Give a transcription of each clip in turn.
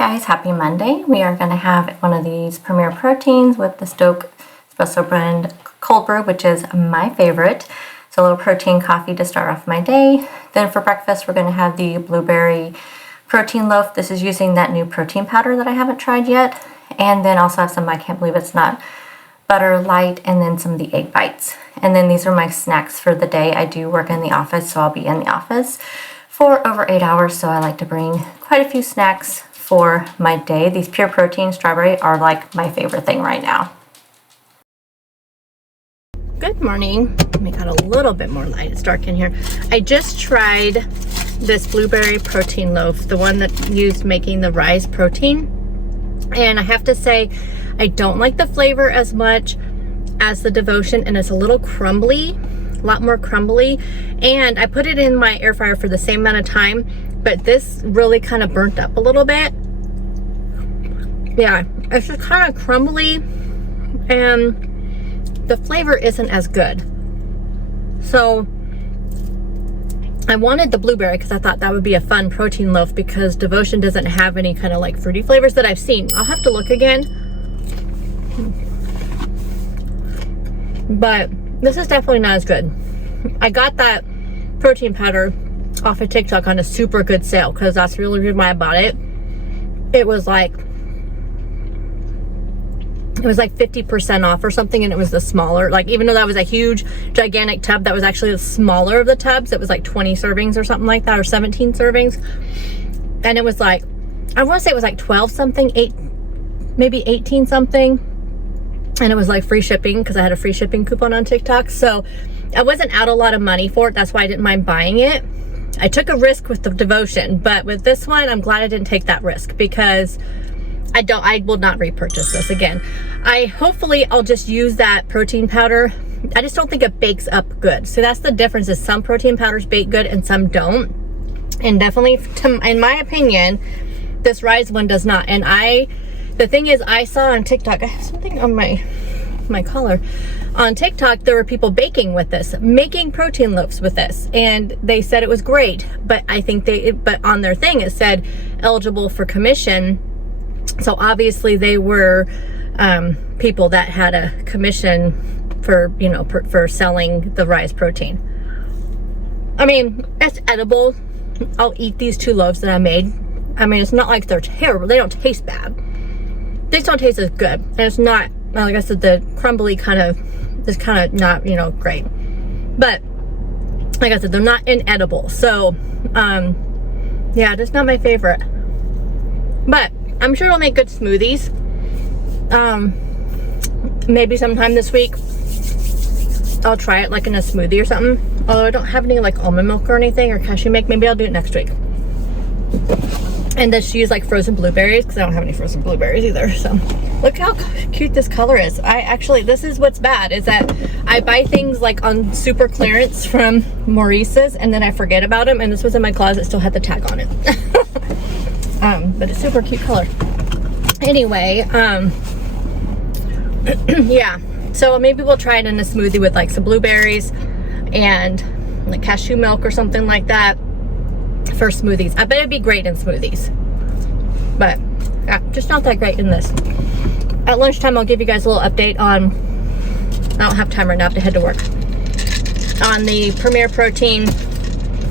guys, happy Monday. We are going to have one of these Premier Proteins with the Stoke Espresso Blend Cold Brew, which is my favorite. So a little protein coffee to start off my day. Then for breakfast, we're going to have the blueberry protein loaf. This is using that new protein powder that I haven't tried yet. And then also have some, I can't believe it's not butter light, and then some of the egg bites. And then these are my snacks for the day. I do work in the office, so I'll be in the office for over 8 hours, so I like to bring quite a few snacks for my day. These pure protein strawberry are like my favorite thing right now. Good morning. Let me got a little bit more light. It's dark in here. I just tried this blueberry protein loaf, the one that used making the rise protein. And I have to say, I don't like the flavor as much as the Devotion, and it's a little crumbly, a lot more crumbly. And I put it in my air fryer for the same amount of time, but this really kind of burnt up a little bit. Yeah, it's just kind of crumbly and the flavor isn't as good. So I wanted the blueberry because I thought that would be a fun protein loaf, because Devotion doesn't have any kind of like fruity flavors that I've seen. I'll have to look again. But this is definitely not as good. I got that protein powder off of TikTok on a super good sale, because that's the reason why I bought it. It was like 50% off or something, and it was the smaller, like, even though that was a huge gigantic tub, that was actually the smaller of the tubs. It was like 20 servings or something like that, or 17 servings. And it was like, I want to say it was like 12 something, maybe 18 something. And it was like free shipping, because I had a free shipping coupon on TikTok. So I wasn't out a lot of money for it. That's why I didn't mind buying it. I took a risk with the Devotion, but with this one, I'm glad I didn't take that risk, because I will not repurchase this again. Hopefully I'll just use that protein powder. I just don't think it bakes up good. So that's the difference, is some protein powders bake good and some don't. And definitely, in my opinion, this Rise one does not. And the thing is, I saw on TikTok, I have something on my collar. On TikTok, there were people baking with this, making protein loaves with this, and they said it was great. But I think but on their thing, it said eligible for commission. So obviously they were people that had a commission for, for selling the Rise protein. I mean, it's edible. I'll eat these 2 loaves that I made. I mean, it's not like they're terrible. They don't taste bad. They just don't taste as good. And it's not, like I said, the crumbly is kind of not, great. But like I said, they're not inedible. So, yeah, just not my favorite. But I'm sure it'll make good smoothies. Maybe sometime this week I'll try it like in a smoothie or something. Although I don't have any like almond milk or anything, or cashew milk. Maybe I'll do it next week. And just use like frozen blueberries, because I don't have any frozen blueberries either. So look how cute this color is. This is what's bad, is that I buy things like on super clearance from Maurice's, and then I forget about them. And this was in my closet, still had the tag on it. But it's super cute color. Anyway, yeah, so maybe we'll try it in a smoothie with like some blueberries and like cashew milk or something like that for smoothies. I bet it'd be great in smoothies, but yeah, just not that great in this. At lunchtime, I'll give you guys a little update on, I don't have time right now to head to work, on the Premier Protein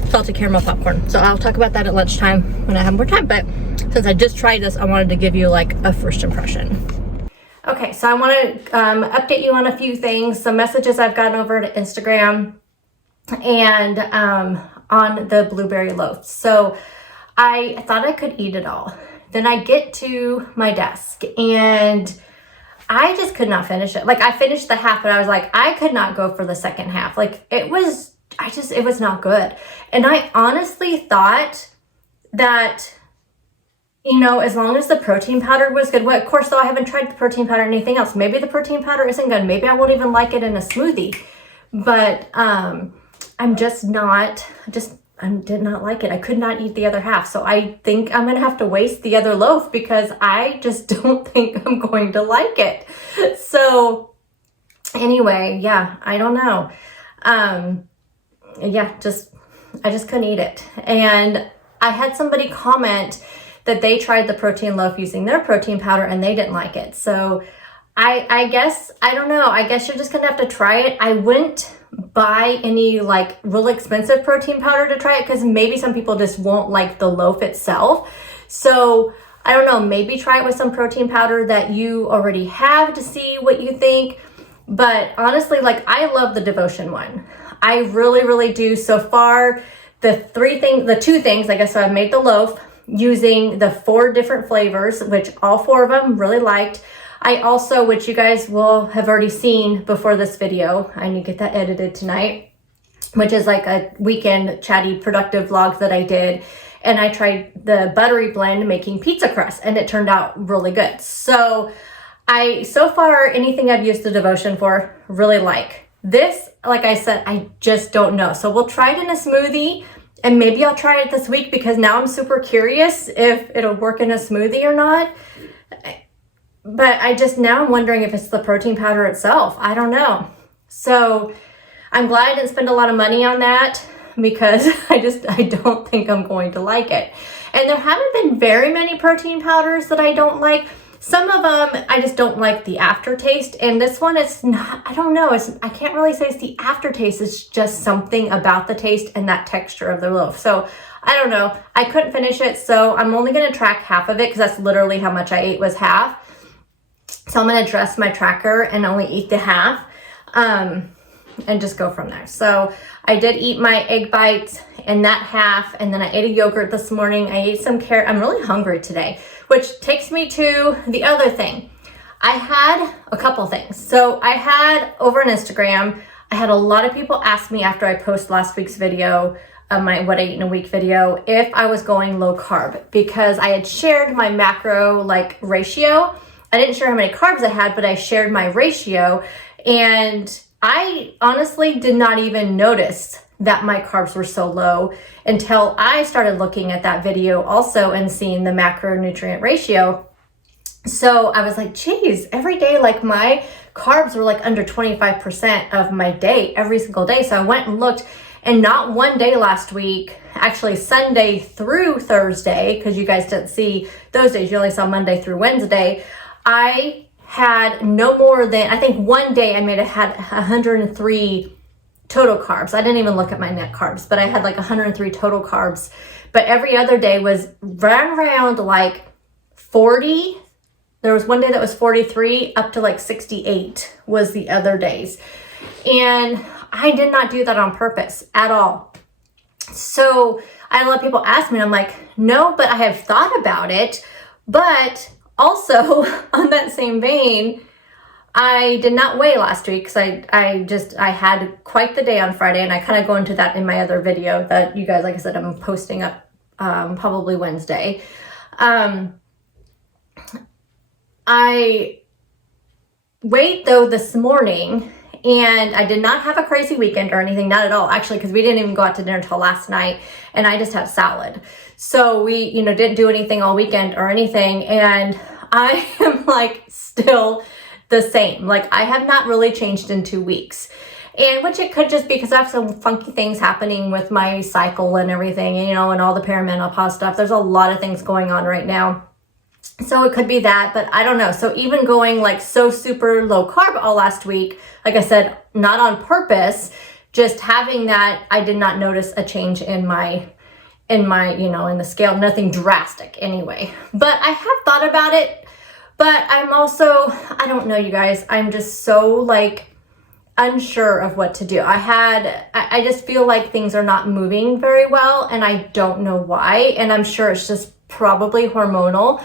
salted caramel popcorn. So I'll talk about that at lunchtime when I have more time. But since I just tried this, I wanted to give you like a first impression. Okay, so I want to update you on a few things, some messages I've gotten over to Instagram, and on the blueberry loaf. So I thought I could eat it all. Then I get to my desk and I just could not finish it. Like, I finished the half, but I was like, I could not go for the second half. Like, it was not good. And I honestly thought that, as long as the protein powder was good. Well, of course, though, I haven't tried the protein powder or anything else. Maybe the protein powder isn't good. Maybe I won't even like it in a smoothie. But I did not like it. I could not eat the other half. So I think I'm going to have to waste the other loaf, because I just don't think I'm going to like it. So anyway, yeah, I don't know. Yeah, I just couldn't eat it. And I had somebody comment that they tried the protein loaf using their protein powder and they didn't like it. So I guess, I don't know, I guess you're just gonna have to try it. I wouldn't buy any like really expensive protein powder to try it, because maybe some people just won't like the loaf itself. So I don't know, maybe try it with some protein powder that you already have to see what you think. But honestly, like, I love the Devotion one. I really, really do. So far, the two things, I guess, so I've made the loaf using the 4 different flavors, which all 4 of them really liked. I also, which you guys will have already seen before this video, I need to get that edited tonight, which is like a weekend chatty productive vlog that I did. And I tried the buttery blend making pizza crust, and it turned out really good. So far, anything I've used the Devotion for, really like. This, like I said, I just don't know. So we'll try it in a smoothie, and maybe I'll try it this week, because now I'm super curious if it'll work in a smoothie or not. But now I'm wondering if it's the protein powder itself. I don't know. So I'm glad I didn't spend a lot of money on that, because I don't think I'm going to like it. And there haven't been very many protein powders that I don't like. Some of them, I just don't like the aftertaste. And this one, it's not, I don't know. I can't really say it's the aftertaste. It's just something about the taste and that texture of the loaf. So I don't know. I couldn't finish it. So I'm only going to track half of it, because that's literally how much I ate, was half. So I'm going to adjust my tracker and only eat the half, and just go from there. So I did eat my egg bites and that half, and then I ate a yogurt this morning. I ate some carrot. I'm really hungry today, which takes me to the other thing. I had a couple things. So I had over on Instagram, I had a lot of people ask me after I posted last week's video, my what I eat in a week video, if I was going low carb, because I had shared my macro like ratio. I didn't share how many carbs I had, but I shared my ratio, and I honestly did not even notice that my carbs were so low until I started looking at that video also and seeing the macronutrient ratio. So I was like, geez, every day, like, my carbs were like under 25% of my day every single day. So I went and looked, and not one day last week, actually Sunday through Thursday, because you guys didn't see those days, you only saw Monday through Wednesday, I had no more than, I think one day I had 103 total carbs. I didn't even look at my net carbs, but I had like 103 total carbs. But every other day was right around like 40. There was one day that was 43, up to like 68 was the other days. And I did not do that on purpose at all. So I had a lot of people ask me, and I'm like, no, but I have thought about it. But also, on that same vein, I did not weigh last week, because I had quite the day on Friday, and I kind of go into that in my other video that you guys, like I said, I'm posting up probably Wednesday. I weighed though this morning, and I did not have a crazy weekend or anything, not at all, actually, because we didn't even go out to dinner until last night, and I just had salad. So we, didn't do anything all weekend or anything, and I am like still the same. Like, I have not really changed in 2 weeks, and which it could just be because I have some funky things happening with my cycle and everything, and all the perimenopause stuff. There's a lot of things going on right now. So it could be that, but I don't know. So even going like so super low carb all last week, like I said, not on purpose, just having that, I did not notice a change in in the scale, nothing drastic anyway. But I have thought about it, but I'm also, I don't know, you guys, I'm just so like unsure of what to do. I just feel like things are not moving very well, and I don't know why. And I'm sure it's just probably hormonal.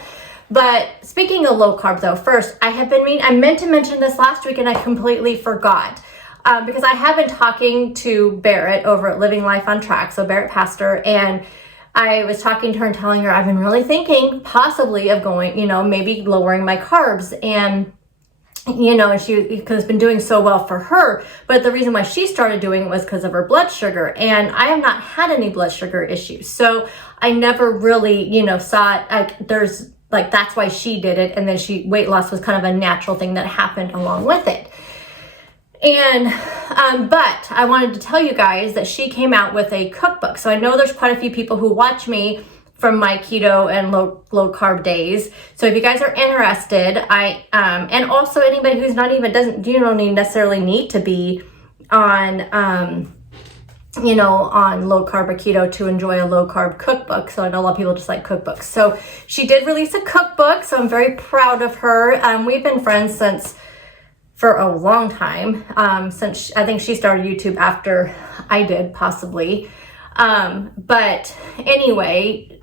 But speaking of low carb though, first, I meant to mention this last week and I completely forgot. Because I have been talking to Barrett over at Living Life on Track, so Barrett Pastor, and I was talking to her and telling her I've been really thinking possibly of going, maybe lowering my carbs, and because it's been doing so well for her, but the reason why she started doing it was because of her blood sugar, and I have not had any blood sugar issues, so I never really, saw it like there's like that's why she did it, and then weight loss was kind of a natural thing that happened along with it. And but I wanted to tell you guys that she came out with a cookbook. So I know there's quite a few people who watch me from my keto and low carb days. So if you guys are interested, and also anybody who's not even, you don't even necessarily need to be on, on low carb or keto to enjoy a low carb cookbook. So I know a lot of people just like cookbooks. So she did release a cookbook, so I'm very proud of her. We've been friends for a long time, since I think she started YouTube after I did, possibly. But anyway,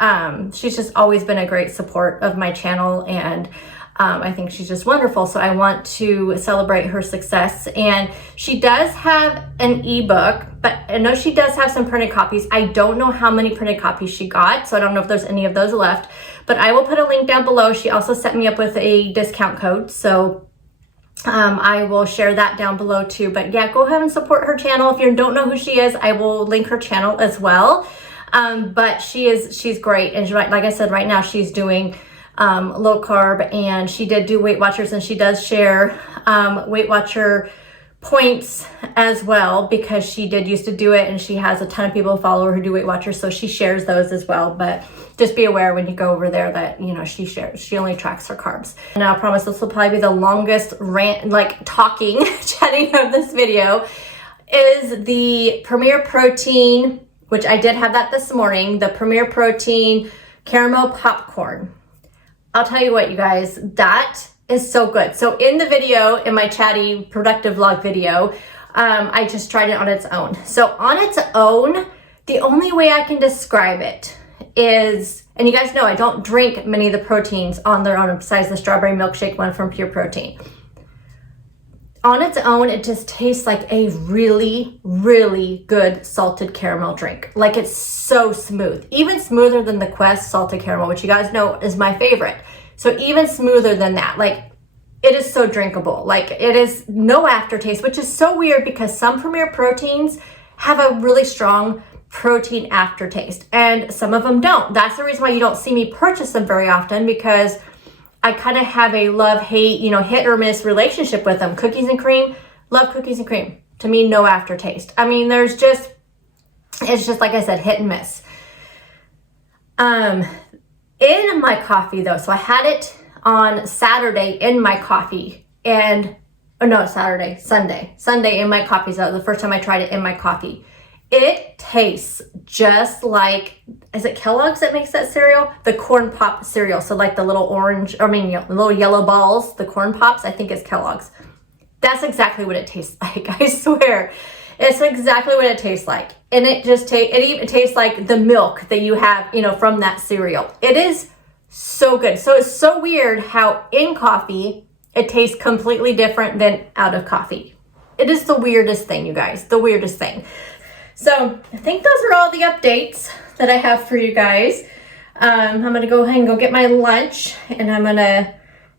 she's just always been a great support of my channel, and I think she's just wonderful. So I want to celebrate her success. And she does have an ebook, but I know she does have some printed copies. I don't know how many printed copies she got, so I don't know if there's any of those left, but I will put a link down below. She also set me up with a discount code, so I will share that down below too. But yeah, go ahead and support her channel. If you don't know who she is, I will link her channel as well. But she's great. And like I said, right now she's doing low carb, and she did do Weight Watchers, and she does share Weight Watcher points as well, because she did used to do it, and she has a ton of people who follow her who do Weight Watchers, so she shares those as well. But just be aware when you go over there that, she only tracks her carbs. And I promise this will probably be the longest talking, chatting of this video, is the Premier Protein, which I did have that this morning, the Premier Protein caramel popcorn. I'll tell you what, you guys, that is so good. So in the video, in my chatty productive vlog video, I just tried it on its own. So on its own, the only way I can describe it is, and you guys know I don't drink many of the proteins on their own besides the strawberry milkshake one from Pure Protein. On its own, it just tastes like a really, really good salted caramel drink. Like, it's so smooth, even smoother than the Quest salted caramel, which you guys know is my favorite. So even smoother than that. Like, it is so drinkable. Like, it is no aftertaste, which is so weird because some Premier Proteins have a really strong protein aftertaste and some of them don't. That's the reason why you don't see me purchase them very often, because I kind of have a love-hate, hit or miss relationship with them. Cookies and cream, love cookies and cream. To me, no aftertaste. I mean, it's just like I said, hit and miss. In my coffee though, so I had it on Saturday in my coffee, Sunday in my coffee. So the first time I tried it in my coffee. It tastes just like, is it Kellogg's that makes that cereal? The Corn Pop cereal. So like the little little yellow balls, the Corn Pops, I think it's Kellogg's. That's exactly what it tastes like. I swear. It's exactly what it tastes like. And it just it even tastes like the milk that you have, from that cereal. It is so good. So it's so weird how in coffee, it tastes completely different than out of coffee. It is the weirdest thing, you guys, the weirdest thing. So I think those are all the updates that I have for you guys. I'm going to go ahead and go get my lunch, and I'm going to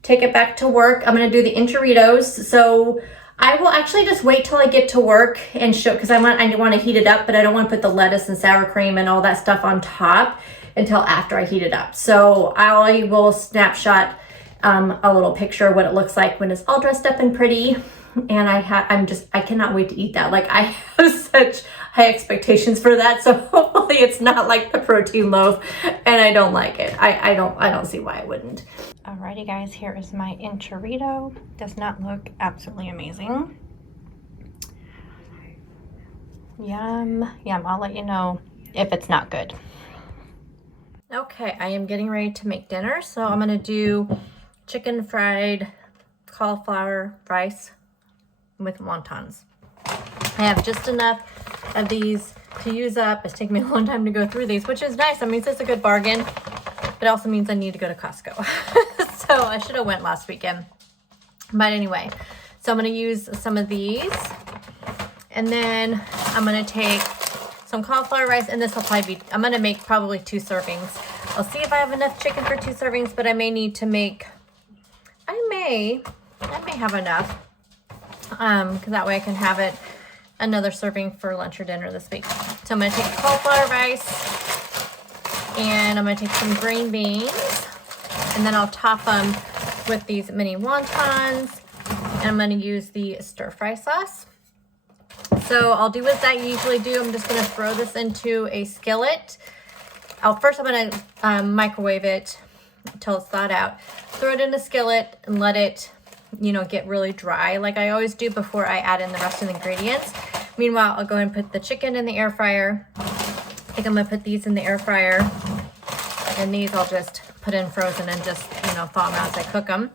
take it back to work. I'm going to do the enchiladas. So I will actually just wait till I get to work and show, because I want to heat it up, but I don't want to put the lettuce and sour cream and all that stuff on top until after I heat it up. So I will snapshot a little picture of what it looks like when it's all dressed up and pretty. And I cannot wait to eat that. Like, I have such high expectations for that. So hopefully it's not like the protein loaf and I don't like it. I don't see why I wouldn't. Alrighty guys, here is my enchilada. Does not look absolutely amazing. Yum, yum. I'll let you know if it's not good. Okay, I am getting ready to make dinner. So I'm gonna do chicken fried cauliflower rice with wontons. I have just enough of these to use up. It's taking me a long time to go through these, which is nice. I mean, it's a good bargain, but it also means I need to go to Costco. So I should have went last weekend. But anyway, so I'm going to use some of these, and then I'm going to take some cauliflower rice, and this will probably be, I'm going to make probably 2 servings. I'll see if I have enough chicken for 2 servings, but I may need to make, I may have enough. Because that way I can have it another serving for lunch or dinner this week. So I'm going to take cauliflower rice, and I'm going to take some green beans, and then I'll top them with these mini wontons, and I'm going to use the stir fry sauce. So I'll do what I usually do. I'm just going to throw this into a skillet, first I'm gonna microwave it until it's thawed out. Throw it in a skillet and let it, you know, get really dry like I always do before I add in the rest of the ingredients. Meanwhile, I'll go ahead and put the chicken in the air fryer. I think I'm gonna put these in the air fryer, and these I'll just put in frozen and just, you know, thaw them out as I cook them.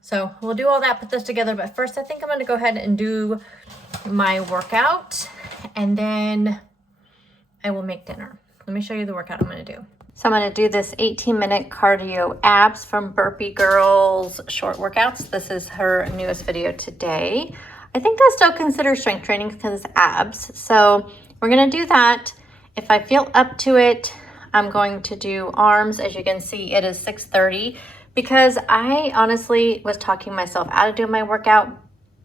So we'll do all that, put this together, but first I think I'm gonna go ahead and do my workout, and then I will make dinner. Let me show you the workout I'm gonna do. So I'm gonna do this 18-minute cardio abs from Burpee Girls short workouts. This is her newest video today. I think I still consider strength training because it's abs. So we're gonna do that. If I feel up to it, I'm going to do arms. As you can see, it is 6:30 because I honestly was talking myself out of doing my workout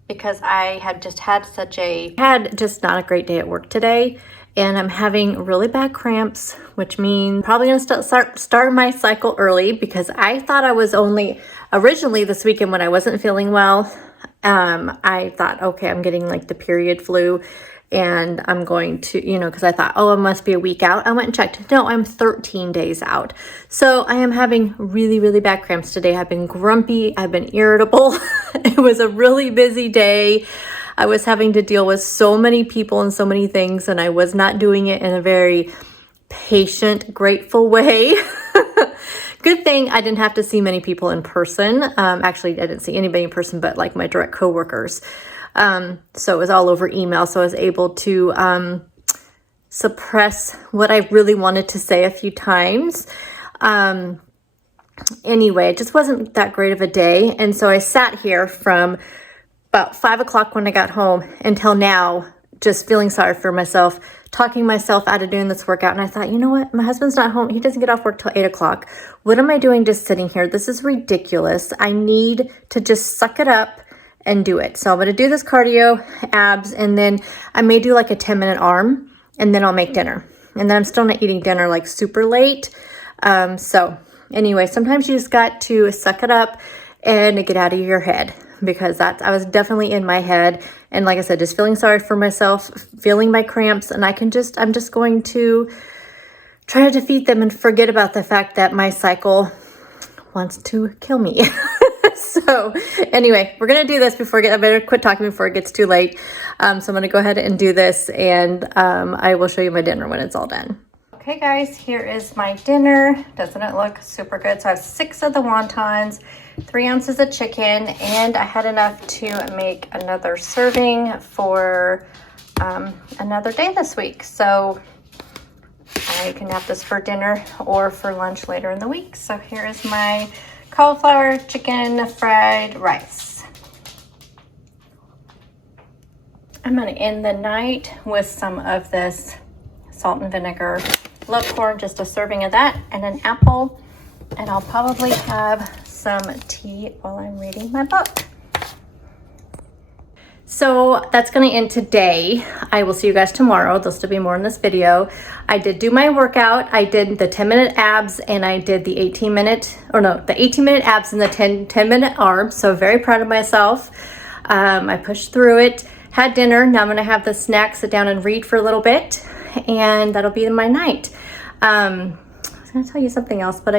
because I had just had not a great day at work today, and I'm having really bad cramps, which means probably gonna start my cycle early because I thought I was only originally this weekend when I wasn't feeling well. I thought, okay, I'm getting like the period flu, and I'm going to, you know, because I thought, oh, it must be a week out. I went and checked. No, I'm 13 days out. So I am having really, really bad cramps today. I've been grumpy. I've been irritable. It was a really busy day. I was having to deal with so many people and so many things, and I was not doing it in a very patient, grateful way. Good thing I didn't have to see many people in person. Actually, I didn't see anybody in person but like my direct coworkers. So it was all over email. So I was able to suppress what I really wanted to say a few times. Anyway, it just wasn't that great of a day. And so I sat here from about 5 o'clock when I got home until now, just feeling sorry for myself, talking myself out of doing this workout. And I thought, you know what? My husband's not home. He doesn't get off work till 8 o'clock. What am I doing just sitting here? This is ridiculous. I need to just suck it up and do it. So I'm going to do this cardio, abs, and then I may do like a 10-minute arm, and then I'll make dinner. And then I'm still not eating dinner like super late. So anyway, sometimes you just got to suck it up and get out of your head, because I was definitely in my head. And like I said, just feeling sorry for myself, feeling my cramps, and I'm just going to try to defeat them and forget about the fact that my cycle wants to kill me. So anyway, we're going to do this I better quit talking before it gets too late. So I'm going to go ahead and do this, and I will show you my dinner when it's all done. Okay guys, here is my dinner. Doesn't it look super good? So I have 6 of the wontons, 3 ounces of chicken, and I had enough to make another serving for another day this week. So I can have this for dinner or for lunch later in the week. So here is my cauliflower chicken fried rice. I'm going to end the night with some of this salt and vinegar love corn, just a serving of that, and an apple, and I'll probably have some tea while I'm reading my book. So that's going to end today. I will see you guys tomorrow. There'll still be more in this video. I did do my workout. I did the 10-minute abs, and I did the 18-minute abs and the 10-minute arms. So very proud of myself. I pushed through it, had dinner. Now I'm going to have the snack, sit down and read for a little bit, and that'll be my night. I was going to tell you something else, but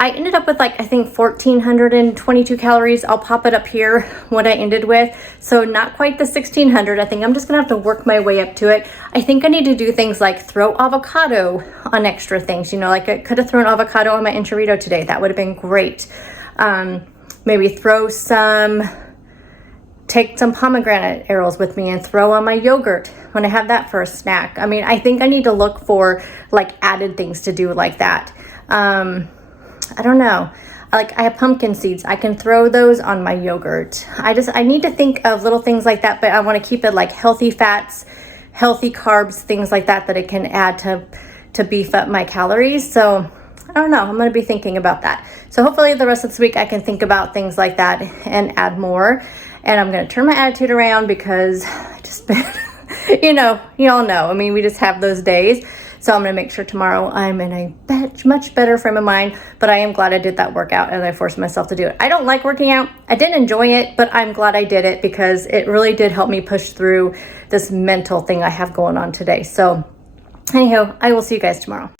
I ended up with like, I think 1,422 calories. I'll pop it up here, what I ended with. So not quite the 1,600. I think I'm just gonna have to work my way up to it. I think I need to do things like throw avocado on extra things. You know, like I could have thrown avocado on my enchilada today. That would have been great. Maybe take some pomegranate arrows with me and throw on my yogurt when I have that for a snack. I mean, I think I need to look for like added things to do like that. I don't know. I have pumpkin seeds. I can throw those on my yogurt. I need to think of little things like that, but I want to keep it like healthy fats, healthy carbs, things like that I can add to beef up my calories. So I don't know. I'm going to be thinking about that. So hopefully the rest of this week I can think about things like that and add more. And I'm going to turn my attitude around because I just been, you all know. I mean, we just have those days. So I'm going to make sure tomorrow I'm in a much better frame of mind, but I am glad I did that workout and I forced myself to do it. I don't like working out. I didn't enjoy it, but I'm glad I did it because it really did help me push through this mental thing I have going on today. So anyhow, I will see you guys tomorrow.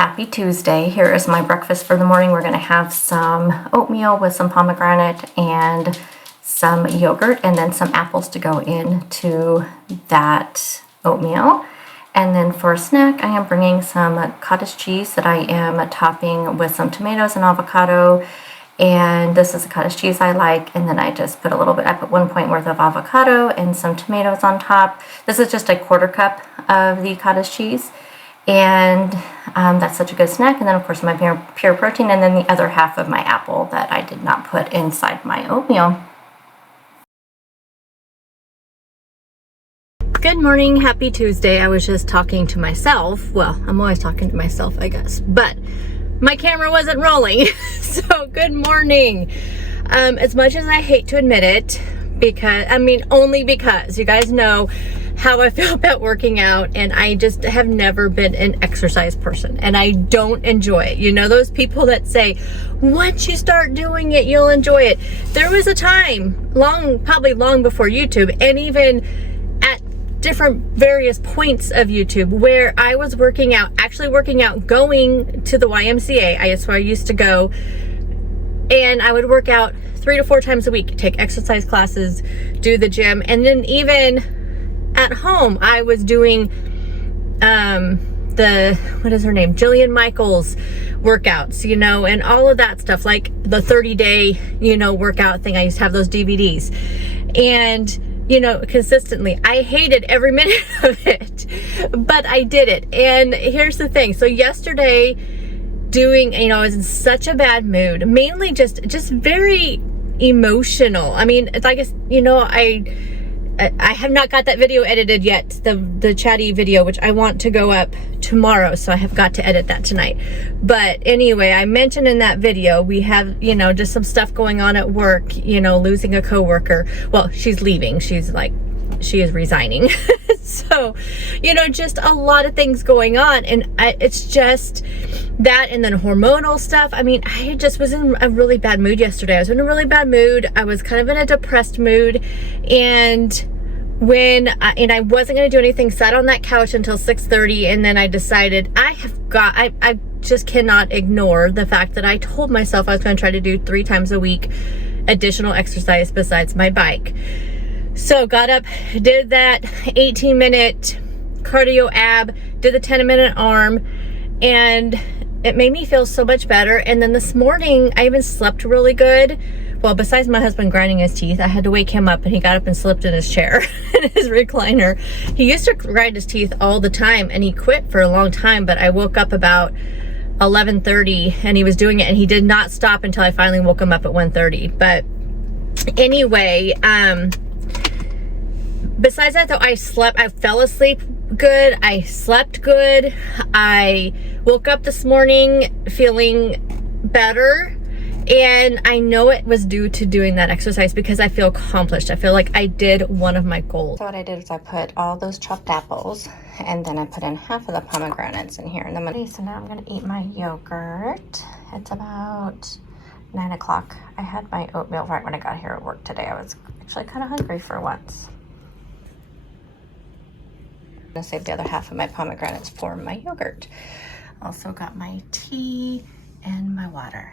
Happy Tuesday. Here is my breakfast for the morning. We're going to have some oatmeal with some pomegranate and some yogurt and then some apples to go into that oatmeal. And then for a snack, I am bringing some cottage cheese that I am topping with some tomatoes and avocado. And this is the cottage cheese I like. And then I just put a little bit, I put 1 point worth of avocado and some tomatoes on top. This is just a 1/4 cup of the cottage cheese. And that's such a good snack. And then of course my pure protein, and then the other half of my apple that I did not put inside my oatmeal. Good morning, happy Tuesday. I was just talking to myself. Well, I'm always talking to myself, I guess, but my camera wasn't rolling. So good morning. As much as I hate to admit it, only because you guys know how I feel about working out, and I just have never been an exercise person and I don't enjoy it. You know, those people that say, once you start doing it, you'll enjoy it. There was a time probably long before YouTube, and even at different various points of YouTube where I was actually working out, going to the YMCA. So I used to go, and I would work out 3 to 4 times a week, take exercise classes, do the gym, and then even at home I was doing what is her name? Jillian Michaels workouts, you know, and all of that stuff, like the 30-day, you know, workout thing. I used to have those DVDs, and you know, consistently. I hated every minute of it, but I did it. And here's the thing. So yesterday, I was in such a bad mood, mainly just very emotional. I mean, it's, I guess, you know, I have not got that video edited yet, the chatty video, which I want to go up tomorrow, so I have got to edit that tonight. But anyway, I mentioned in that video, we have, you know, just some stuff going on at work, you know, losing a coworker. Well, she's leaving. She is resigning. So, you know, just a lot of things going on, and it's just that, and then hormonal stuff. I mean, I just was in a really bad mood yesterday. I was in a really bad mood. I was kind of in a depressed mood, and I wasn't going to do anything, sat on that couch until 6:30, and then I decided I just cannot ignore the fact that I told myself I was going to try to do 3 times a week additional exercise besides my bike. So got up, did that 18-minute cardio ab, did the 10-minute arm, and it made me feel so much better. And then this morning, I even slept really good. Well, besides my husband grinding his teeth, I had to wake him up, and he got up and slept in his chair, in his recliner. He used to grind his teeth all the time, and he quit for a long time, but I woke up about 11:30, and he was doing it, and he did not stop until I finally woke him up at 1:30. But anyway, besides that though, I fell asleep good, I slept good, I woke up this morning feeling better, and I know it was due to doing that exercise because I feel accomplished. I feel like I did one of my goals. So what I did is I put all those chopped apples, and then I put in half of the pomegranates in here. So now I'm gonna eat my yogurt. It's about 9 o'clock. I had my oatmeal right when I got here at work today. I was actually kind of hungry for once. I'm gonna save the other half of my pomegranates for my yogurt. Also got my tea and my water.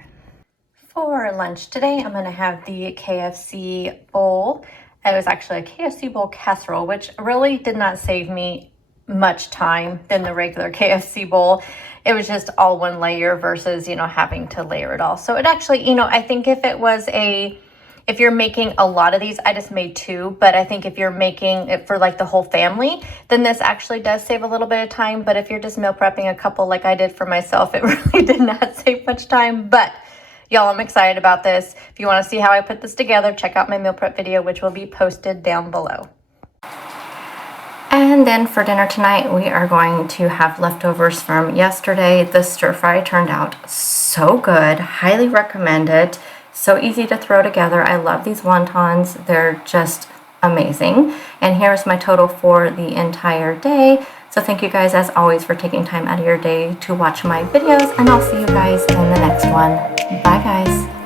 For lunch today, I'm gonna have the KFC bowl. It was actually a KFC bowl casserole, which really did not save me much time than the regular KFC bowl. It was just all one layer versus, you know, having to layer it all. So it actually, you know, I think if you're making a lot of these, I just made 2, but I think if you're making it for like the whole family, then this actually does save a little bit of time. But if you're just meal prepping a couple like I did for myself, it really did not save much time. But y'all, I'm excited about this. If you want to see how I put this together, check out my meal prep video, which will be posted down below. And then for dinner tonight, we are going to have leftovers from yesterday. The stir fry turned out so good. Highly recommend it. So easy to throw together. I love these wontons. They're just amazing. And here's my total for the entire day. So thank you guys, as always, for taking time out of your day to watch my videos, and I'll see you guys in the next one. Bye, guys.